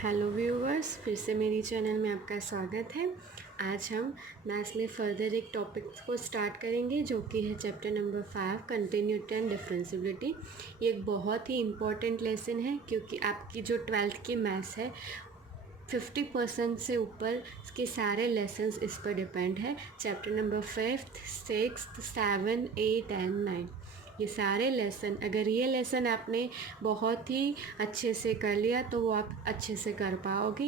Hello viewers, फिर से मेरी चैनल में आपका स्वागत है। आज हम मैथ्स में फर्दर एक टॉपिक को स्टार्ट करेंगे जो कि है chapter number 5 continuity and differentiability. ये एक बहुत ही इम्पॉर्टेंट लेसन है क्योंकि आपकी जो 12th की मैथ्स है 50% से ऊपर के सारे लेसन्स इस पर डिपेंड है। Chapter number 5th 6th 7 8 and 9 ये सारे लेसन, अगर ये लेसन आपने बहुत ही अच्छे से कर लिया तो वो आप अच्छे से कर पाओगे।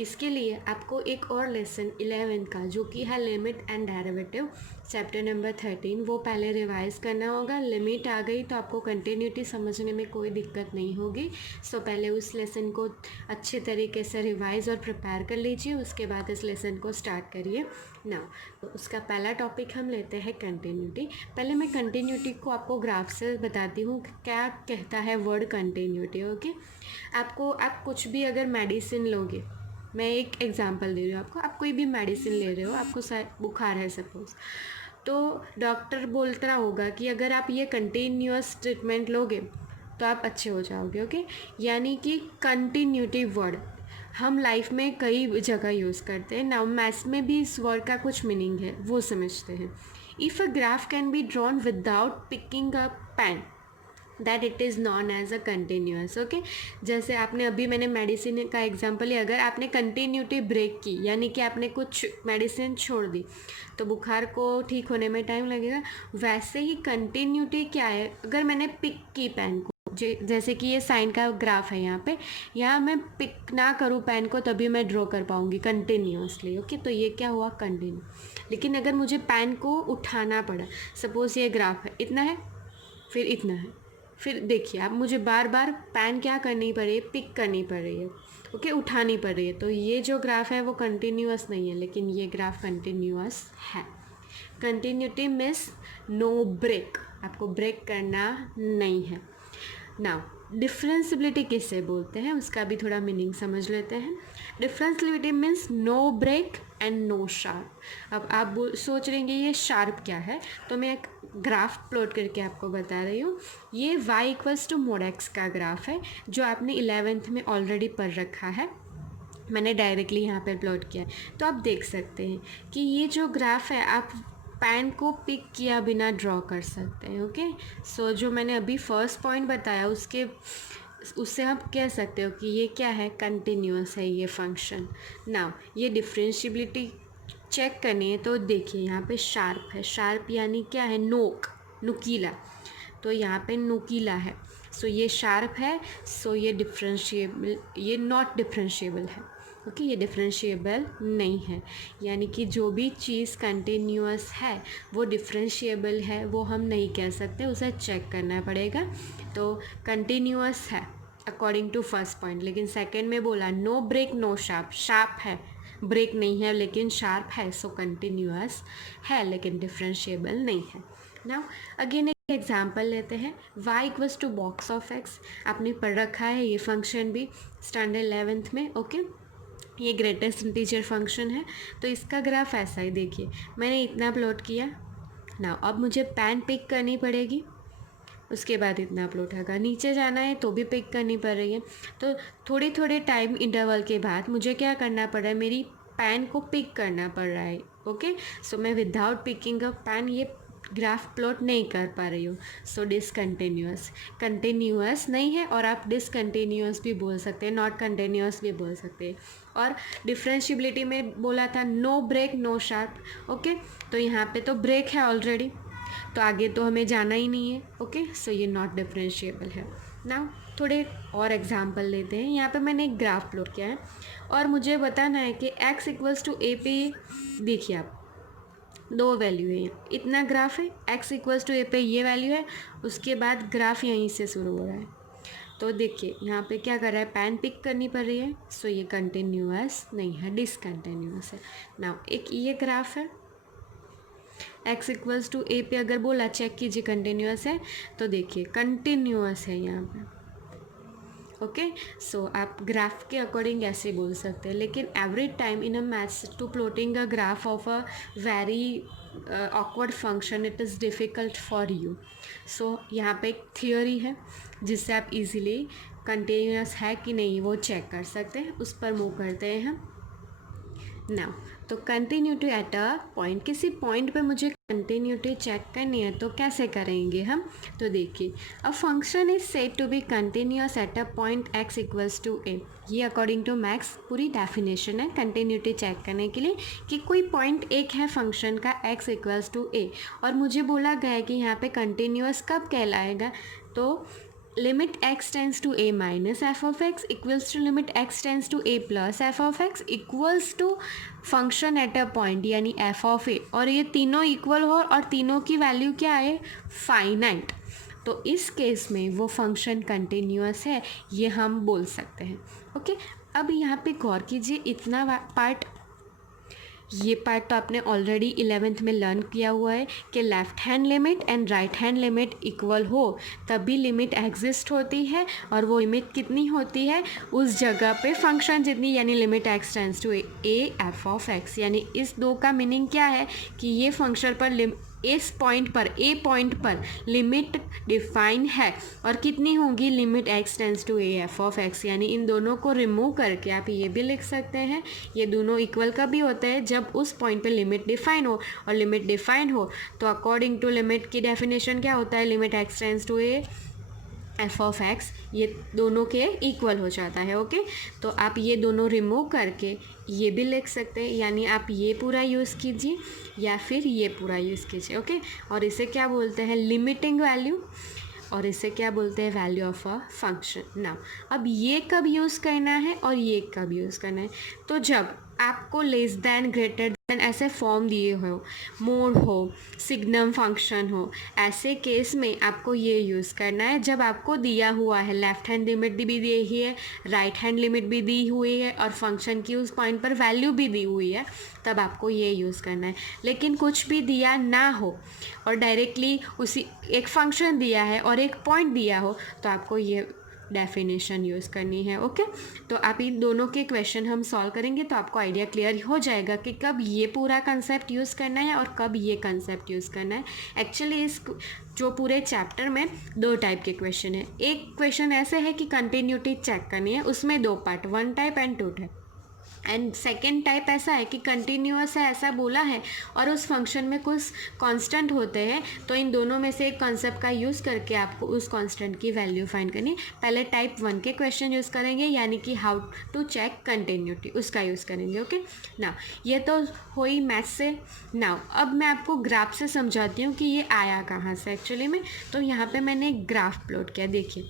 इसके लिए आपको एक और लेसन 11 का जो कि है limit and derivative chapter number 13 वो पहले रिवाइज करना होगा। लिमिट आ गई तो आपको कंटिन्यूटी समझने में कोई दिक्कत नहीं होगी। सो पहले उस लेसन को अच्छे तरीके से रिवाइज और प्रिपेयर कर लीजिए, उसके बाद इस लेसन को स्टार्ट करिए। नाउ तो उसका पहला टॉपिक हम लेते हैं कंटिन्यूटी। पहले मैं कंटिन्यूटी को आपको ग्राफ से बताती हूँ क्या कहता है वर्ड कंटिन्यूटी। ओके, आप कुछ भी अगर मेडिसिन लोगे, मैं एक एग्जांपल दे रही हूँ आपको। आप कोई भी मेडिसिन ले रहे हो, आपको बुखार है सपोज, तो डॉक्टर बोलता होगा कि अगर आप ये कंटिन्यूअस ट्रीटमेंट लोगे तो आप अच्छे हो जाओगे। ओके, यानी कि कंटिन्यूटी वर्ड हम लाइफ में कई जगह यूज़ करते हैं। नाउ मैथ्स में भी इस वर्ड का कुछ मीनिंग है, वो समझते हैं। If a graph can be drawn without picking a pen that it is known as a continuous. Okay, जैसे आपने अभी मैंने मेडिसिन का एग्जांपल लिया, अगर आपने कंटिन्यूटी ब्रेक की यानी कि आपने कुछ मेडिसिन छोड़ दी तो बुखार को ठीक होने में टाइम लगेगा। वैसे ही कंटिन्यूटी क्या है, अगर मैंने पिक की पेन को, जैसे कि ये साइन का ग्राफ है यहाँ मैं पिक ना करूँ पेन को तभी मैं ड्रॉ कर पाऊँगी कंटिन्यूसली। ओके, तो ये क्या हुआ कंटिन्यू। लेकिन अगर मुझे पेन को उठाना पड़ा, सपोज़ ये ग्राफ है, इतना है फिर इतना है, फिर देखिए अब मुझे बार बार पेन क्या करनी पड़ रही है, पिक करनी पड़ रही है। ओके, उठानी पड़ रही है, तो ये जो ग्राफ है वो कंटिन्यूअस नहीं है, लेकिन ये ग्राफ कंटिन्यूअस है। कंटिन्यूटी मीन्स नो ब्रेक, आपको ब्रेक करना नहीं है। नाउ डिफरेंशियबिलिटी किससे बोलते हैं उसका भी थोड़ा मीनिंग समझ लेते हैं। Differentiability means no break and no sharp. अब आप सोच रहे हैं ये शार्प क्या है, तो मैं एक ग्राफ प्लॉट करके आपको बता रही हूँ। ये y equals to mod X का ग्राफ है जो आपने 11th में ऑलरेडी पढ़ रखा है। मैंने डायरेक्टली यहाँ पर प्लॉट किया है, तो आप देख सकते हैं कि ये जो ग्राफ है आप पेन को पिक किया बिना ड्रॉ कर सकते हैं। ओके, सो जो मैंने अभी फर्स्ट पॉइंट बताया उससे आप कह सकते हो कि ये क्या है, कंटिन्यूअस है ये फंक्शन। नाउ ये डिफरेंशियबिलिटी चेक करनी है तो देखिए यहाँ पे शार्प है, शार्प यानी क्या है, नोक, नुकीला, तो यहाँ पे नुकीला है, सो ये शार्प है, सो ये डिफरेंशिएबल, ये नॉट डिफरेंशिएबल है। ओके, ये डिफरेंशिएबल नहीं है, यानी कि जो भी चीज़ कंटिन्यूअस है वो डिफरेंशिएबल है वो हम नहीं कह सकते, उसे चेक करना पड़ेगा। तो कंटिन्यूअस है अकॉर्डिंग टू फर्स्ट पॉइंट, लेकिन सेकंड में बोला no break no sharp, sharp है ब्रेक नहीं है लेकिन शार्प है, सो कंटिन्यूअस है लेकिन डिफरेंशिएबल नहीं है। नाउ अगेन एक एग्जाम्पल लेते हैं, y equals to box of x। आपने पढ़ रखा है ये फंक्शन भी स्टैंडर्ड 11th में। ओके, ये ग्रेटेस्ट इंटीजर फंक्शन है, तो इसका ग्राफ ऐसा ही देखिए, मैंने इतना प्लॉट किया। नाउ अब मुझे पेन पिक करनी पड़ेगी, उसके बाद इतना प्लॉट होगा, नीचे जाना है तो भी पिक करनी पड़ रही है, तो थोड़े थोड़े टाइम इंटरवल के बाद मुझे क्या करना पड़ रहा है, मेरी पेन को पिक करना पड़ रहा है। ओके, सो मैं विदाउट पिकिंग अ पेन ये ग्राफ प्लॉट नहीं कर पा रही हूँ, सो डिसकंटिन्यूअस, कंटिन्यूअस नहीं है, और आप डिसकंटिन्यूअस भी बोल सकते हैं, नॉट कंटिन्यूअस भी बोल सकते हैं। और डिफरेंशियबिलिटी में बोला था no break no sharp. Okay, तो यहाँ पे तो ब्रेक है ऑलरेडी, तो आगे तो हमें जाना ही नहीं है। ओके, सो ये नॉट डिफरेंशिएबल है। नाउ थोड़े और एग्जांपल लेते हैं। यहाँ पे मैंने एक ग्राफ प्लॉट किया है और मुझे बताना है कि x इक्वल्स टू ए पे, देखिए आप दो वैल्यू है यहाँ, इतना ग्राफ है, x इक्वल्स टू ए पे ये वैल्यू है, उसके बाद ग्राफ यहीं से शुरू हो रहा है। तो देखिए यहाँ पे क्या कर रहा है, पेन पिक करनी पड़ रही है, सो ये कंटिन्यूअस नहीं है, डिसकंटिन्यूअस है। नाउ एक ये ग्राफ है, x इक्वल्स टू ए पे अगर बोला चेक कीजिए कंटिन्यूअस है, तो देखिए कंटिन्यूअस है यहाँ पे। ओके, सो आप ग्राफ के अकॉर्डिंग ऐसे बोल सकते हैं, लेकिन every time in a maths to plotting a graph of a very awkward function it is difficult for you. So यहाँ पे एक थियोरी है जिससे आप इजीली कंटिन्यूस है कि नहीं वो चेक कर सकते हैं। उस पर मूव करते हैं हम नाउ। तो कंटिन्यूटी एट अ पॉइंट, किसी पॉइंट पे मुझे कंटिन्यूटी चेक करनी है तो कैसे करेंगे हम? तो देखिए, a function is said to be continuous at a point x equals to a. ये अकॉर्डिंग टू मैक्स पूरी डेफिनेशन है कंटिन्यूटी चेक करने के लिए कि कोई पॉइंट एक है फंक्शन का एक्स इक्वल्स टू ए, और मुझे बोला गया है कि यहाँ पे कंटिन्यूस कब कहलाएगा? तो limit x tends to a minus F of x equals to limit x tends to a plus F of x equals to function at a point यानी एफ ऑफ ए, और ये तीनों इक्वल हो और तीनों की वैल्यू क्या है? फाइनाइट। तो इस केस में वो फंक्शन कंटिन्यूअस है, ये हम बोल सकते हैं। ओके, अब यहाँ पे गौर कीजिए, इतना पार्ट, ये पार्ट तो आपने ऑलरेडी 11th में लर्न किया हुआ है कि left hand limit and right hand limit equal हो तभी लिमिट एग्जिस्ट होती है, और वो लिमिट कितनी होती है? उस जगह पे फंक्शन जितनी, यानी limit x tends to A F of x. यानी इस दो का मीनिंग क्या है कि ये फंक्शन पर इस पॉइंट पर, ए पॉइंट पर लिमिट डिफाइन है, और कितनी होगी? Limit x tends to A F of x. यानी इन दोनों को रिमूव करके आप ये भी लिख सकते हैं, ये दोनों इक्वल कभी होते हैं जब उस पॉइंट पे लिमिट डिफाइन हो, और लिमिट डिफाइन हो तो अकॉर्डिंग टू लिमिट की डेफिनेशन क्या होता है? Limit x tends to A F of x, ये दोनों के इक्वल हो जाता है। ओके, तो आप ये दोनों रिमूव करके ये भी लिख सकते हैं, यानी आप ये पूरा यूज़ कीजिए या फिर ये पूरा यूज़ कीजिए। ओके, और इसे क्या बोलते हैं? लिमिटिंग वैल्यू, और इसे क्या बोलते हैं? Value of a function. Now अब ये कब यूज़ करना है और ये कब यूज़ करना है? तो जब आपको लेस दैन ग्रेटर दैन ऐसे फॉर्म दिए हो, मोड हो, सिग्नम फंक्शन हो, ऐसे केस में आपको ये यूज़ करना है। जब आपको दिया हुआ है लेफ़्ट हैंड लिमिट भी दी हुई है, राइट हैंड लिमिट भी दी हुई है, और फंक्शन की उस पॉइंट पर वैल्यू भी दी हुई है, तब आपको ये यूज़ करना है। लेकिन कुछ भी दिया ना हो और डायरेक्टली उसी एक फंक्शन दिया है और एक पॉइंट दिया हो, तो आपको ये डेफिनेशन यूज़ करनी है। ओके, तो आप इन दोनों के क्वेश्चन हम सॉल्व करेंगे तो आपको आइडिया क्लियर हो जाएगा कि कब ये पूरा कंसेप्ट यूज़ करना है और कब ये कंसेप्ट यूज़ करना है। एक्चुअली इस जो पूरे चैप्टर में दो टाइप के क्वेश्चन है। एक क्वेश्चन ऐसे है कि कंटिन्यूटी चेक करनी है, उसमें दो part, 1 type and 2 type, and second type ऐसा है कि कंटिन्यूअस है ऐसा बोला है और उस फंक्शन में कुछ कांस्टेंट होते हैं, तो इन दोनों में से एक कॉन्सेप्ट का यूज़ करके आपको उस कांस्टेंट की वैल्यू फाइंड करनी। पहले टाइप 1 के क्वेश्चन यूज़ करेंगे, यानी कि हाउ टू चेक कंटिन्यूटी, उसका यूज़ करेंगे। ओके, नाउ ये तो हुई मैथ्स से। नाउ अब मैं आपको ग्राफ से समझाती हूँ कि ये आया कहाँ से एक्चुअली में। तो यहाँ पर मैंने एक ग्राफ प्लॉट किया, देखिए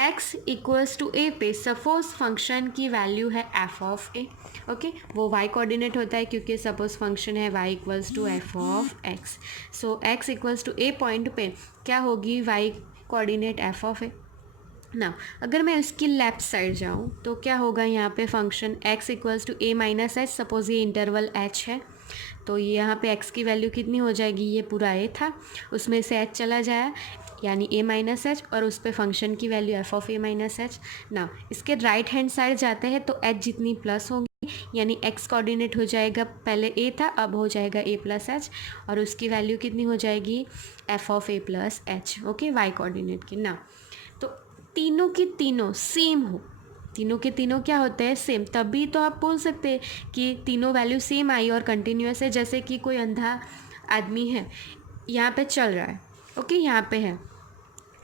x इक्वल्स टू ए पे सपोज फंक्शन की वैल्यू है एफ ऑफ ए। ओके, वो y कोऑर्डिनेट होता है क्योंकि सपोज फंक्शन है y equals to f of x. So x equals to a point पे क्या होगी? y coordinate f of a. ना अगर मैं इसकी लेफ्ट साइड जाऊँ तो क्या होगा? यहाँ पे function x equals to a minus h, suppose ये इंटरवल h है, तो ये यहाँ पे x की वैल्यू कितनी हो जाएगी? ये पूरा a था, उसमें से h चला जाए यानी a माइनस एच, और उस पर फंक्शन की value F of A minus H. ना इसके राइट हैंड साइड जाते हैं तो h जितनी प्लस होगी, यानी x कोऑर्डिनेट हो जाएगा, पहले a था अब हो जाएगा a प्लस एच, और उसकी वैल्यू कितनी हो जाएगी? F of A plus H. Okay, y coordinate की। ना तो तीनों की तीनों सेम हो, तीनों के तीनों क्या होते हैं? सेम, तभी तो आप बोल सकते हैं कि तीनों वैल्यू सेम आई और कंटिन्यूअस है। जैसे कि कोई अंधा आदमी है, यहाँ पे चल रहा है, ओके यहाँ पे है,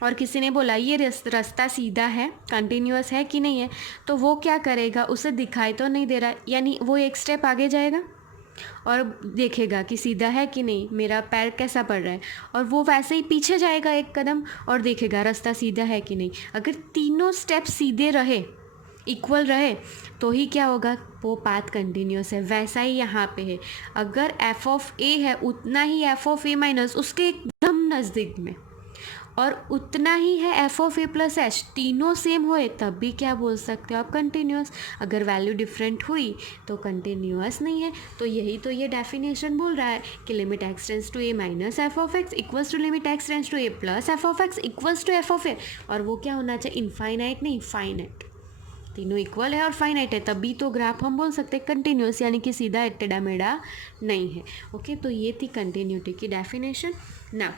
और किसी ने बोला ये रास्ता सीधा है, कंटिन्यूअस है कि नहीं है, तो वो क्या करेगा? उसे दिखाई तो नहीं दे रहा, यानी वो एक स्टेप आगे जाएगा और देखेगा कि सीधा है कि नहीं, मेरा पैर कैसा पड़ रहा है, और वो वैसे ही पीछे जाएगा एक कदम और देखेगा रास्ता सीधा है कि नहीं। अगर तीनों स्टेप सीधे रहे, इक्वल रहे, तो ही क्या होगा? वो पाथ कंटिन्यूअस है। वैसा ही यहाँ पे है, अगर एफ ऑफ ए है उतना ही एफ ऑफ ए माइनस उसके एकदम नज़दीक में, और उतना ही है f of A plus H, तीनों सेम होए तब भी क्या बोल सकते हो आप? कंटिन्यूअस। अगर वैल्यू डिफरेंट हुई तो कंटिन्यूअस नहीं है। तो यही तो ये डेफिनेशन बोल रहा है कि limit x tends to a minus F of x equals to limit x tends to a plus F of x equals to f of ए, और वो क्या होना चाहिए? इनफाइनाइट नहीं, फाइनाइट। तीनों इक्वल है और फाइनाइट है, तभी तो ग्राफ हम बोल सकते हैं कंटिन्यूअस, यानी कि सीधा टेढ़ा मेढ़ा नहीं है। ओके, तो ये थी कंटिन्यूटी की डेफिनेशन। ना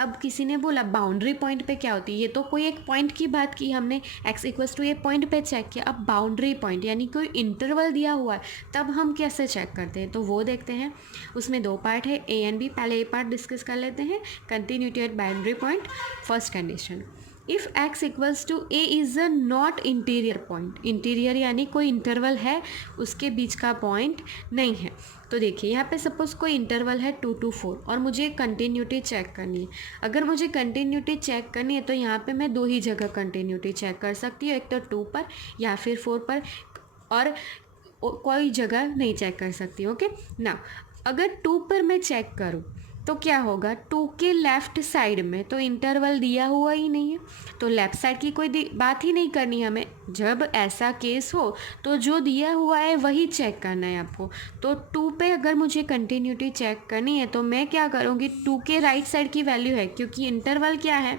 अब किसी ने बोला बाउंड्री पॉइंट पे क्या होती है, ये तो कोई एक पॉइंट की बात की हमने, x equals to a point पे चेक किया। अब बाउंड्री पॉइंट यानी कोई इंटरवल दिया हुआ है, तब हम कैसे चेक करते हैं, तो वो देखते हैं। उसमें दो पार्ट है ए एंड बी। पहले ए पार्ट डिस्कस कर लेते हैं, continuity at boundary point. First condition, if x equals to a is a not interior point. Interior यानी कोई इंटरवल है, उसके बीच का पॉइंट नहीं है। तो देखिए यहाँ पे सपोज़ कोई इंटरवल है 2 to 4 और मुझे कंटिन्यूटी चेक करनी है। अगर मुझे कंटिन्यूटी चेक करनी है तो यहाँ पे मैं दो ही जगह कंटिन्यूटी चेक कर सकती हूँ, एक तो 2 पर या फिर 4 पर, और कोई जगह नहीं चेक कर सकती। ओके ना, अगर 2 पर मैं चेक करूँ तो क्या होगा, 2 के लेफ़्ट साइड में तो इंटरवल दिया हुआ ही नहीं है, तो लेफ़्ट साइड की कोई बात ही नहीं करनी हमें। जब ऐसा केस हो तो जो दिया हुआ है वही चेक करना है आपको। तो 2 पे अगर मुझे कंटिन्यूटी चेक करनी है तो मैं क्या करूँगी, 2 के राइट साइड की वैल्यू है, क्योंकि इंटरवल क्या है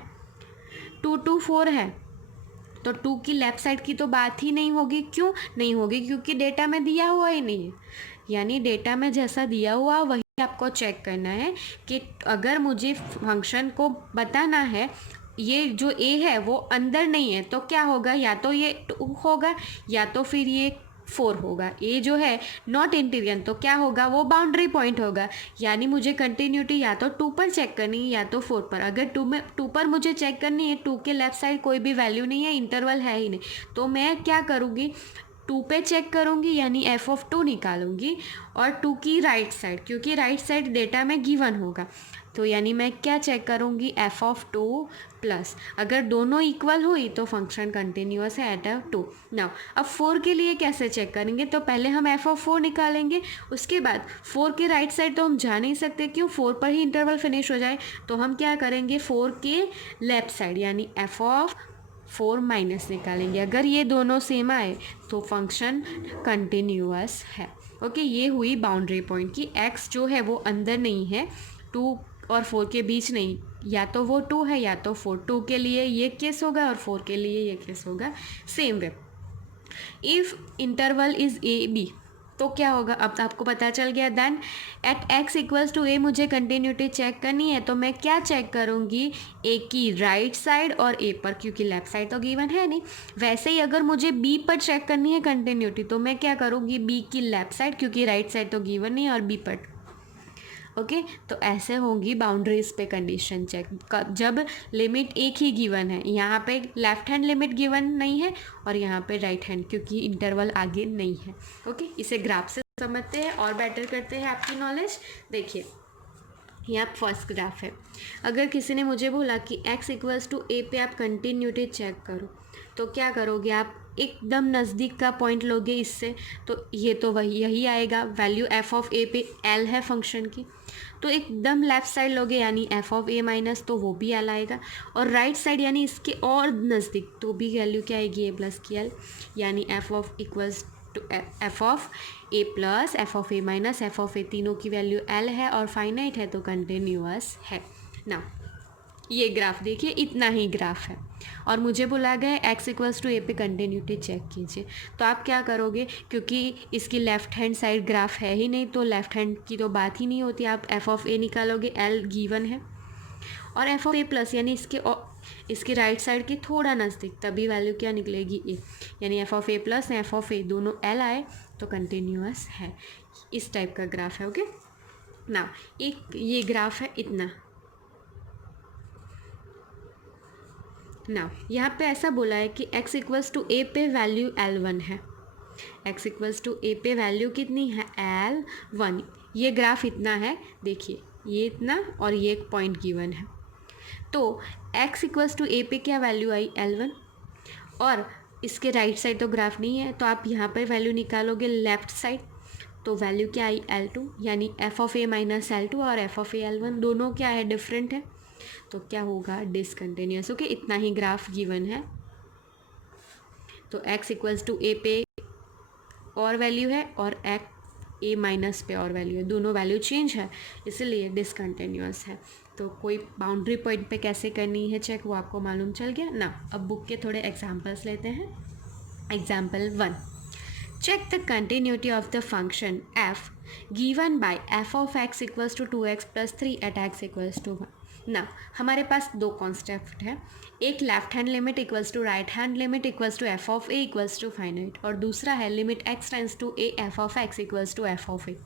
2 to 4 है, तो 2 की लेफ़्ट साइड की तो बात ही नहीं होगी। क्यों नहीं होगी, क्योंकि डेटा में दिया हुआ ही नहीं है। यानी डेटा में जैसा दिया हुआ वही आपको चेक करना है कि अगर मुझे फंक्शन को बताना है ये जो ए है वो अंदर नहीं है तो क्या होगा, या तो ये 2 होगा या तो फिर ये 4 होगा। ए जो है नॉट इंटीरियर तो क्या होगा, वो बाउंड्री पॉइंट होगा। यानी मुझे कंटिन्यूटी या तो 2 पर चेक करनी है या तो 4 पर। अगर 2 पर मुझे चेक करनी है, 2 के लेफ़्ट साइड कोई भी वैल्यू नहीं है, इंटरवल है ही नहीं, तो मैं क्या करूँगी, 2 पे चेक करूँगी यानी f(2) निकालूंगी, और 2 की राइट साइड, क्योंकि राइट साइड डेटा में गिवन होगा, तो यानी मैं क्या चेक करूँगी, f(2) प्लस। अगर दोनों इक्वल हुई तो फंक्शन कंटिन्यूअस है एट 2। नाउ अब 4 के लिए कैसे चेक करेंगे, तो पहले हम f(4) निकालेंगे, उसके बाद 4 के राइट साइड तो हम जा नहीं सकते, क्यों, 4 पर ही इंटरवल फिनिश हो जाए, तो हम क्या करेंगे 4 के लेफ्ट साइड यानी f(4) माइनस निकालेंगे। अगर ये दोनों सेम आए तो फंक्शन कंटिन्यूअस है। ओके, ये हुई बाउंड्री पॉइंट की x जो है वो अंदर नहीं है, 2 और 4 के बीच नहीं, या तो वो 2 है या तो 4। 2 के लिए ये केस होगा और 4 के लिए ये केस होगा। Same way if interval is a b तो क्या होगा, अब आपको पता चल गया। Then at x equals to a मुझे कंटिन्यूटी चेक करनी है, तो मैं क्या चेक करूँगी, ए की राइट साइड और ए पर, क्योंकि लेफ्ट साइड तो गिवन है नहीं। वैसे ही अगर मुझे बी पर चेक करनी है कंटिन्यूटी तो मैं क्या करूँगी, बी की लेफ्ट साइड, क्योंकि राइट साइड तो गिवन नहीं, और बी पर। ओके तो ऐसे होंगी बाउंड्रीज पे कंडीशन चेक, जब लिमिट एक ही गिवन है। यहाँ पे लेफ्ट हैंड लिमिट गिवन नहीं है और यहाँ पे राइट हैंड, क्योंकि इंटरवल आगे नहीं है। ओके इसे ग्राफ से समझते हैं और बेटर करते हैं आपकी नॉलेज। देखिए यहाँ फर्स्ट ग्राफ है। अगर किसी ने मुझे बोला कि x इक्वल्स टू ए पे आप कंटिन्यूटी चेक करो, तो क्या करोगे आप, एकदम नज़दीक का पॉइंट लोगे इससे, तो ये तो वही यही आएगा, वैल्यू f(a) पे l है फंक्शन की, तो एकदम लेफ़्ट साइड लोगे यानी f(a) माइनस, तो वो भी l आएगा, और राइट साइड यानी इसके और नज़दीक तो भी वैल्यू क्या आएगी, a प्लस की l, यानी f(a) plus f(a) minus f(a), तीनों की वैल्यू l है और फाइनाइट है तो कंटिन्यूअस है ना। ये ग्राफ देखिए, इतना ही ग्राफ है और मुझे बोला गया है x इक्वल्स टू ए पे कंटिन्यूटी चेक कीजिए, तो आप क्या करोगे, क्योंकि इसकी लेफ़्ट हैंड साइड ग्राफ है ही नहीं तो लेफ़्ट हैंड की तो बात ही नहीं होती, आप f(a) निकालोगे, l गिवन है, और f(a) प्लस यानी इसके राइट साइड के थोड़ा नज़दीक, तभी वैल्यू क्या निकलेगी, a, यानी f(a) प्लस f(a) दोनों l आए तो कंटिन्यूअस है। इस टाइप का ग्राफ है। ओके ना, एक ये ग्राफ है इतना ना। यहाँ पे ऐसा बोला है कि x इक्वल्स टू ए पे वैल्यू L1 है, x इक्वल्स टू ए पे वैल्यू कितनी है, L1। ये ग्राफ इतना है, देखिए ये इतना और ये एक पॉइंट गिवन है, तो x इक्वल्स टू ए पे क्या वैल्यू आई, L1, और इसके राइट साइड तो ग्राफ नहीं है, तो आप यहाँ पर वैल्यू निकालोगे लेफ़्ट साइड, तो वैल्यू क्या आई, L2, यानी f(a) माइनस L2 और f(a) L1 दोनों क्या है, डिफरेंट है, तो क्या होगा, डिसकंटिन्यूअस। ओके इतना ही ग्राफ गिवन है, तो x इक्वल्स टू ए पे और वैल्यू है और a माइनस पे और वैल्यू है, दोनों वैल्यू चेंज है इसलिए डिसकंटिन्यूअस है। तो कोई बाउंड्री पॉइंट पे कैसे करनी है चेक, वो आपको मालूम चल गया ना। अब बुक के थोड़े एग्जांपल्स लेते हैं। Example 1, check the continuity of the function f given by f of x equals to 2x plus 3 at x equals to 1. ना हमारे पास दो कॉन्सेप्ट है, एक left hand limit equals to right hand limit equals to f of a equals to finite, और दूसरा है limit x tends to A F of x equals to f of a.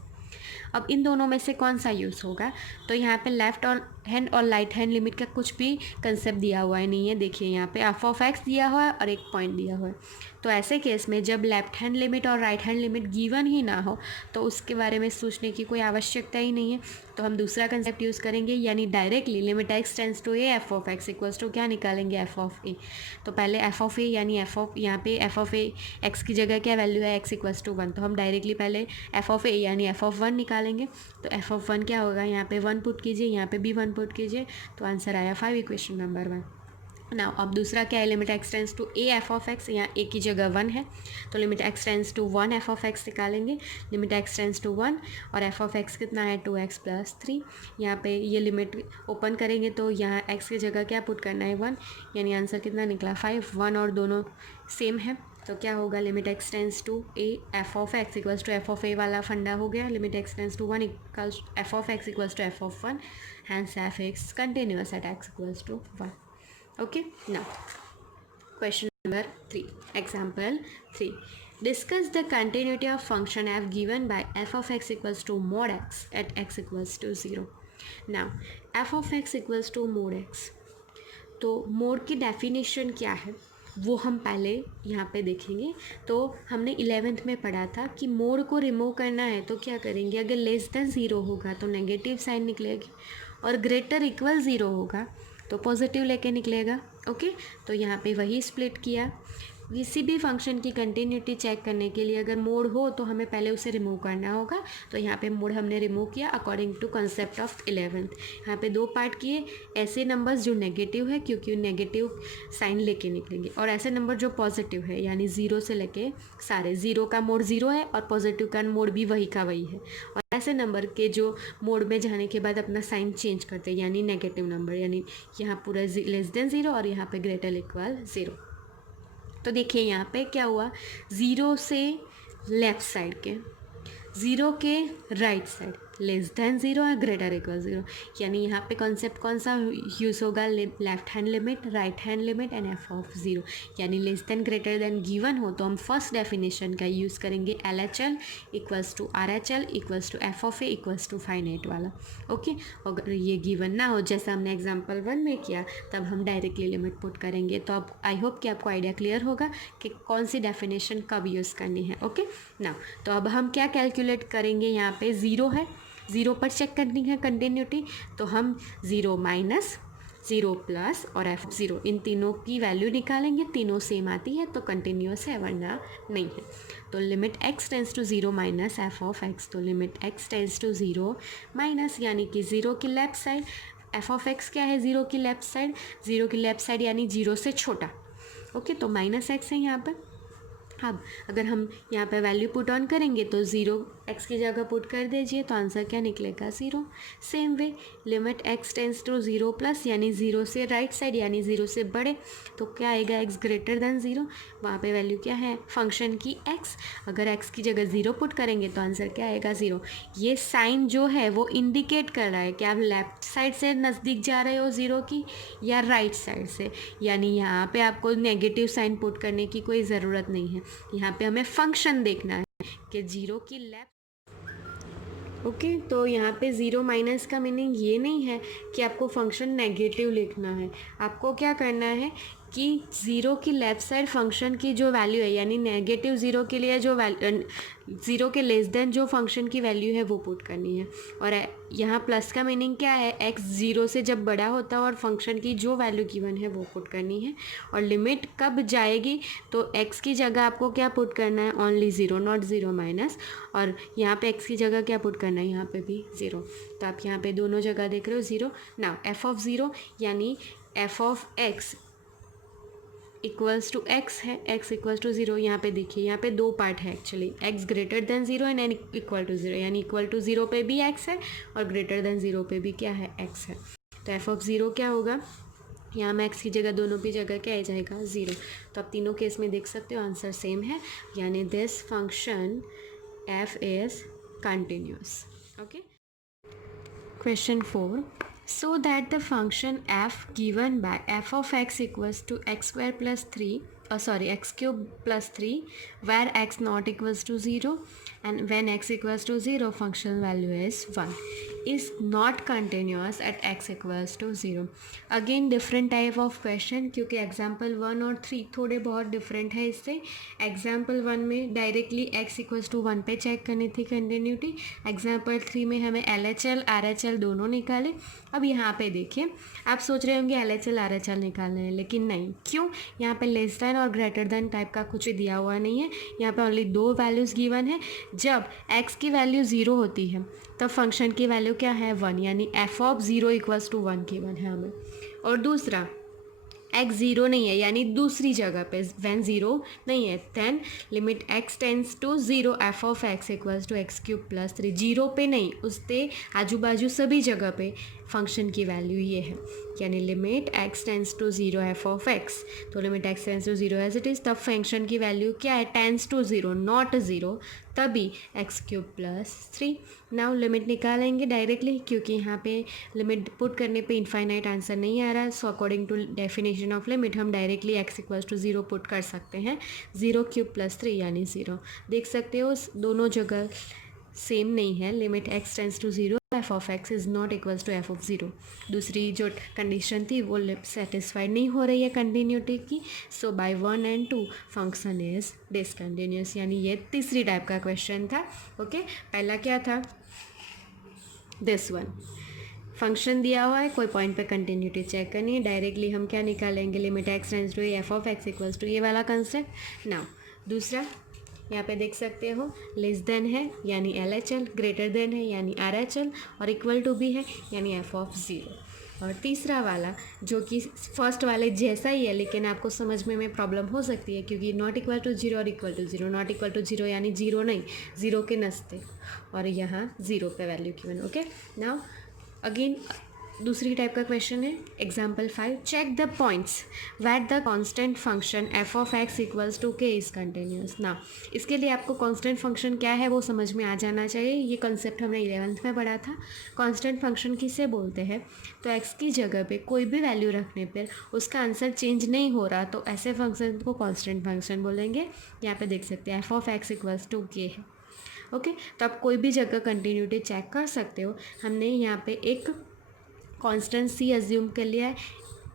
अब इन दोनों में से कौन सा यूज़ होगा? तो यहाँ पे लेफ्ट और हैंड और राइट हैंड लिमिट का कुछ भी कंसेप्ट दिया हुआ है नहीं है। देखिए यहाँ पे एफ ऑफ एक्स दिया हुआ है और एक पॉइंट दिया हुआ है। तो ऐसे केस में जब लेफ्ट हैंड लिमिट और राइट हैंड लिमिट गिवन ही ना हो तो उसके बारे में सोचने की कोई आवश्यकता ही नहीं है। तो हम दूसरा कंसेप्ट यूज़ करेंगे, यानी directly limit x tends to A F of x equals to क्या निकालेंगे? F of a. तो पहले एफ ऑफ ए यानी एफ ऑफ, यहाँ पे एफ ऑफ ए एक्स की जगह क्या वैल्यू है? X equals to one. तो हम डायरेक्टली पहले एफ ऑफ ए यानी एफ ऑफ वन निकालेंगे। तो एफ ऑफ वन क्या होगा? यहाँ पे वन पुट कीजिए, यहाँ पे भी वन पुट कीजिए, तो आंसर आया 5 इक्वेशन नंबर 1। नाउ अब दूसरा क्या है? Limit x tends to A F of x, यहाँ ए की जगह वन है तो limit x tends to one f of x निकालेंगे। Limit x tends to one और एफ ऑफ एक्स कितना है? 2x + 3। यहाँ पे ये लिमिट ओपन करेंगे तो यहाँ एक्स की जगह क्या पुट करना है? 1, यानी आंसर कितना निकला? 5। 1 और दोनों सेम है तो क्या होगा? Limit x tends to A F of x equals to f of a वाला फंडा हो गया। Limit x tends to one equals f of x equals to f of one, hence f x continuous at x equals to 1। Okay, now question number 3. Example 3. Discuss the continuity of function f given by f of x equals to mod x at x equals to 0. Now f of x equals to mod x, तो mode की definition क्या है वो हम पहले यहाँ पे देखेंगे। तो हमने 11th में पढ़ा था कि मोड को रिमूव करना है तो क्या करेंगे? अगर लेस देन ज़ीरो होगा तो नेगेटिव साइन निकलेगी और ग्रेटर इक्वल ज़ीरो होगा तो पॉजिटिव लेके निकलेगा। ओके, तो यहाँ पे वही स्प्लिट किया। किसी भी फंक्शन की कंटिन्यूटी चेक करने के लिए अगर मोड हो तो हमें पहले उसे रिमूव करना होगा। तो यहाँ पे मोड हमने रिमूव किया according to concept of 11th। यहाँ पे दो पार्ट किए, ऐसे नंबर्स जो नेगेटिव है क्योंकि नेगेटिव साइन लेके निकलेंगे, और ऐसे नंबर जो पॉजिटिव है यानी ज़ीरो से लेके सारे, ज़ीरो का मोड ज़ीरो है और पॉजिटिव का मोड भी वही का वही है, और ऐसे नंबर के जो मोड में जाने के बाद अपना साइन चेंज करते हैं यानी नेगेटिव नंबर, यानी यहाँ पूरा लेस देन ज़ीरो और यहाँ पे ग्रेटर इक्वल ज़ीरो। तो देखिए यहाँ पे क्या हुआ? ज़ीरो से लेफ़्ट साइड के, ज़ीरो के right side less than zero है ग्रेटर इक्वल ज़ीरो, यानी यहाँ पे कॉन्सेप्ट कौन सा यूज़ होगा? Left hand limit, right hand limit and f of zero, यानी less than greater than given हो तो हम फर्स्ट डेफिनेशन का यूज़ करेंगे LHL equals to RHL equals to f of a equals to finite वाला। Okay, अगर ये given ना हो जैसा हमने एग्जाम्पल 1 में किया तब हम डायरेक्टली लिमिट पुट करेंगे। तो अब आई होप कि आपको आइडिया क्लियर होगा कि कौन सी डेफिनेशन कब यूज़ करनी है। ओके ना, तो अब हम क्या कैलकुलेट करेंगे? यहाँ पे ज़ीरो है, ज़ीरो पर चेक करनी है कंटिन्यूटी, तो हम ज़ीरो माइनस, ज़ीरो प्लस और एफ ज़ीरो इन तीनों की वैल्यू निकालेंगे। तीनों सेम आती है तो कंटिन्यूअस है, वरना नहीं है। तो limit x tends to zero minus F of x, तो limit x tends to zero minus यानी कि ज़ीरो की left side, f of x क्या है? ज़ीरो की लेफ्ट साइड, ज़ीरो की लेफ्ट साइड यानी ज़ीरो से छोटा। ओके, तो माइनस एक्स है यहाँ पर। अब अगर हम यहाँ पे वैल्यू पुट ऑन करेंगे तो ज़ीरो एक्स की जगह पुट कर दीजिए तो आंसर क्या निकलेगा? Zero. Same way limit x tends to zero plus यानी ज़ीरो से राइट साइड यानी ज़ीरो से बड़े, तो क्या आएगा? X greater than zero. वहाँ पे वैल्यू क्या है? फंक्शन की एक्स, अगर एक्स की जगह ज़ीरो पुट करेंगे तो आंसर क्या आएगा? ज़ीरो। ये साइन जो है वो इंडिकेट कर रहा है कि आप लेफ्ट साइड से नज़दीक जा रहे हो ज़ीरो की या राइट साइड से, यानी यहाँ पे आपको नेगेटिव साइन पुट करने की कोई ज़रूरत नहीं है। यहाँ पे हमें फंक्शन देखना है कि ज़ीरो की लेफ्ट। ओके, तो यहाँ पे ज़ीरो माइनस का मीनिंग ये नहीं है कि आपको फंक्शन नेगेटिव लिखना है। आपको क्या करना है कि ज़ीरो की लेफ़्ट साइड फंक्शन की जो वैल्यू है यानी नेगेटिव ज़ीरो के लिए जो ज़ीरो के लेस देन जो फंक्शन की वैल्यू है वो पुट करनी है। और यहाँ प्लस का मीनिंग क्या है? एक्स ज़ीरो से जब बड़ा होता है और फंक्शन की जो वैल्यू गिवन है वो पुट करनी है। और लिमिट कब जाएगी तो एक्स की जगह आपको क्या पुट करना है? Only zero, not zero minus. और यहाँ पे एक्स की जगह क्या पुट करना है? यहाँ पे भी ज़ीरो। तो आप यहाँ पे दोनों जगह देख रहे हो zero. Now f of zero यानी F of x equals to x है, एक्स इक्वल्स टू ज़ीरो। यहाँ पे देखिए यहाँ पे दो पार्ट है actually, x greater than zero and n equal to zero, यानी इक्वल टू ज़ीरो पे भी एक्स है और ग्रेटर देन ज़ीरो पे भी क्या है? एक्स है। तो एफ ऑफ ज़ीरो क्या होगा? यहाँ में एक्स की जगह दोनों की जगह क्या आ जाएगा? ज़ीरो। तो आप तीनों केस में देख सकते हो आंसर सेम है, यानी this function F is continuous. Okay, question 4, so that the function f given by f of x equals to x square plus 3 x cube plus 3 where x not equals to 0 and when x equals to 0 function value is 1 is not continuous at x equals to 0. Again different type of question, क्योंकि example 1 और 3 थोड़े बहुत different है इससे. Example 1 में directly x equals to 1 पे check करनी थी कंटिन्यूटी. एग्जाम्पल 3 में हमें LHL RHL दोनों निकाले. अब यहाँ पे देखिए, आप सोच रहे होंगे LHL RHL निकालने हैं, लेकिन नहीं. क्यों? यहाँ पे लेस दैन और ग्रेटर दैन टाइप का कुछ भी दिया हुआ नहीं है. यहाँ पे ओनली दो वैल्यूज़ गिवन है. जब x की वैल्यू 0 होती है तब फंक्शन की वैल्यू क्या है 1, यानी f of 0 equals to 1 given है हमें. और दूसरा x 0 नहीं है, यानी दूसरी जगह पे वैन 0 नहीं है, then limit x tends to 0 f of x equals to x cube plus 3. 0 पे नहीं, उससे आजू बाजू सभी जगह पे फंक्शन की वैल्यू ये है, यानी limit x tends to 0 f of x. तो limit x tends to 0 as it is, तब फंक्शन की वैल्यू क्या है टेंस टू 0 नॉट 0, तभी x cube plus 3. Now limit निकालेंगे डायरेक्टली, क्योंकि यहाँ पे लिमिट पुट करने पे इनफाइनाइट आंसर नहीं आ रहा है. So according to definition of limit हम directly x equals to 0 put कर सकते हैं. 0 क्यूब प्लस 3 यानी 0. देख सकते हो दोनों जगह सेम नहीं है. Limit x tends to 0 f of x is not equals to f of 0. दूसरी जो कंडीशन थी वो सेटिस्फाइड नहीं हो रही है कंटिन्यूटी की. So by 1 and 2 function is discontinuous, यानी ये तीसरी टाइप का क्वेश्चन था. ओके, पहला क्या था, दिस वन. फंक्शन दिया हुआ है, कोई पॉइंट पे कंटिन्यूटी चेक करनी है, डायरेक्टली हम क्या निकालेंगे limit x tends to f of x equals to ये वाला कंसेप्ट. नाउ दूसरा यहाँ पे देख सकते हो, लेस देन है यानी LHL, ग्रेटर देन है यानी RHL, और इक्वल टू भी है यानी f ऑफ 0. और तीसरा वाला जो कि फर्स्ट वाले जैसा ही है, लेकिन आपको समझ में प्रॉब्लम हो सकती है, क्योंकि नॉट इक्वल टू 0 और equal to 0. Not equal to 0 यानी 0 नहीं, 0 के नज़दीक, और यहाँ 0 पे value given. Okay, now again दूसरी टाइप का क्वेश्चन है. Example 5, check the points what the constant function f of x equals to k is continuous. ना, इसके लिए आपको कांस्टेंट फंक्शन क्या है वो समझ में आ जाना चाहिए. ये कॉन्सेप्ट हमने 11th में पढ़ा था. कांस्टेंट फंक्शन किसे बोलते हैं, तो x की जगह पे कोई भी वैल्यू रखने पर उसका आंसर चेंज नहीं हो रहा, तो ऐसे फंक्शन को कांस्टेंट फंक्शन बोलेंगे. यहाँ पे देख सकते हैं f of x equals to k है. ओके, तो आप कोई भी जगह कंटिन्यूटी चेक कर सकते हो. हमने यहाँ पे एक कांस्टेंट सी अज्यूम कर लिया है.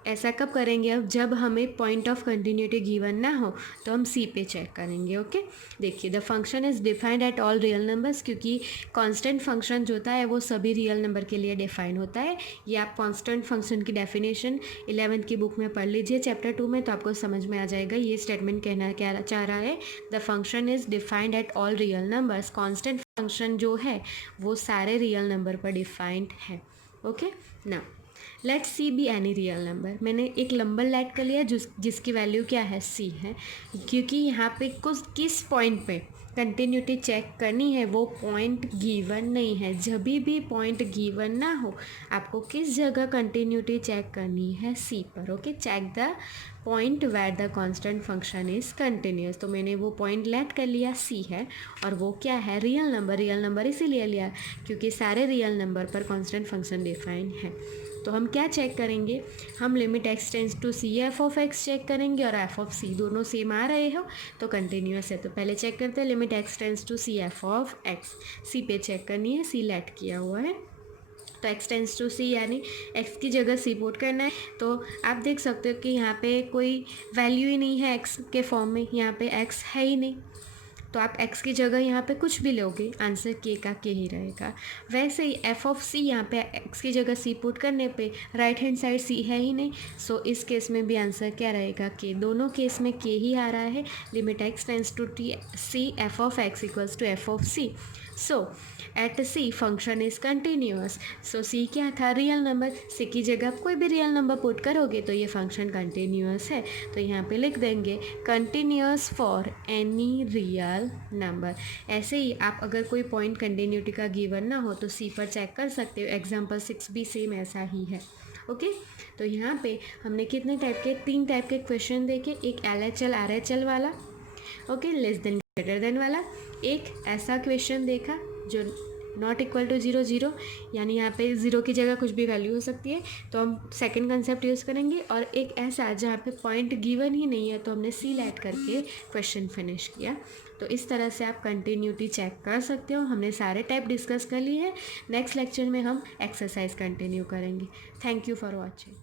ऐसा कब करेंगे, अब जब हमें पॉइंट ऑफ कंटिन्यूटी गिवन ना हो तो हम सी पे चेक करेंगे. ओके, देखिए the function is defined at all real numbers, क्योंकि कांस्टेंट फंक्शन जो होता है वो सभी रियल नंबर के लिए डिफाइन होता है. ये आप कांस्टेंट फंक्शन की डेफिनेशन 11th की बुक में पढ़ लीजिए चैप्टर 2 में, तो आपको समझ में आ जाएगा. ये स्टेटमेंट कहना क्या चाह रहा है, the function is defined at all real numbers. Constant function जो है वो सारे रियल नंबर पर डिफाइंड है. Okay, now let's see be any real number. मैंने एक नंबर लेट कर लिया जिसकी वैल्यू क्या है c है, क्योंकि यहाँ पे कुछ किस पॉइंट पे कंटिन्यूटी चेक करनी है वो पॉइंट गिवन नहीं है. जब भी पॉइंट गिवन ना हो आपको किस जगह कंटिन्यूटी चेक करनी है c पर. Okay, check the point where the constant function is continuous. तो मैंने वो पॉइंट लेट कर लिया c है, और वो क्या है रियल नंबर. रियल नंबर इसीलिए लिया क्योंकि सारे रियल नंबर पर कांस्टेंट फंक्शन डिफाइन है. तो हम क्या चेक करेंगे, हम limit x tends to c f of x check करेंगे, और f ऑफ c दोनों सेम आ रहे हो तो कंटिन्यूस है. तो पहले चेक करते हैं limit x tends to c f of x. c पे चेक करनी है, c लेट किया हुआ है, तो x टेंस टू c यानी x की जगह c पुट करना है. तो आप देख सकते हो कि यहाँ पे कोई वैल्यू ही नहीं है x के फॉर्म में, यहाँ पे x है ही नहीं, तो आप x की जगह यहाँ पे कुछ भी लोगे आंसर k का k ही रहेगा. वैसे ही f ऑफ c यहाँ पे x की जगह c पुट करने पे राइट हैंड साइड c है ही नहीं, सो इस केस में भी आंसर क्या रहेगा k. दोनों केस में k ही आ रहा है. Limit x tends to c f of x equals to f of c. So at c function is continuous. So c क्या था रियल नंबर, c की जगह आप कोई भी रियल नंबर पुट करोगे तो ये फंक्शन कंटिन्यूस है. तो यहाँ पे लिख देंगे continuous for any real number. ऐसे ही आप अगर कोई पॉइंट कंटिन्यूटी का गिवन ना हो तो c पर चेक कर सकते हो. एग्जाम्पल 6 भी सेम ऐसा ही है. ओके, तो यहाँ पे हमने कितने टाइप के 3 टाइप के क्वेश्चन देखे. एक LHL RHL वाला, okay, less than greater than वाला. एक ऐसा क्वेश्चन देखा जो नॉट इक्वल टू 0 0, यानी यहाँ पे 0 की जगह कुछ भी वैल्यू हो सकती है, तो हम सेकंड कंसेप्ट यूज़ करेंगे। और एक ऐसा जहाँ पे पॉइंट गिवन ही नहीं है तो हमने सील ऐड करके क्वेश्चन फिनिश किया। तो इस तरह से आप कंटिन्यूटी चेक कर सकते हो। हमने सारे टाइप डिस्कस कर लिए हैं। नेक्स्ट लेक्चर में हम एक्सरसाइज कंटिन्यू करेंगे। Thank you for watching.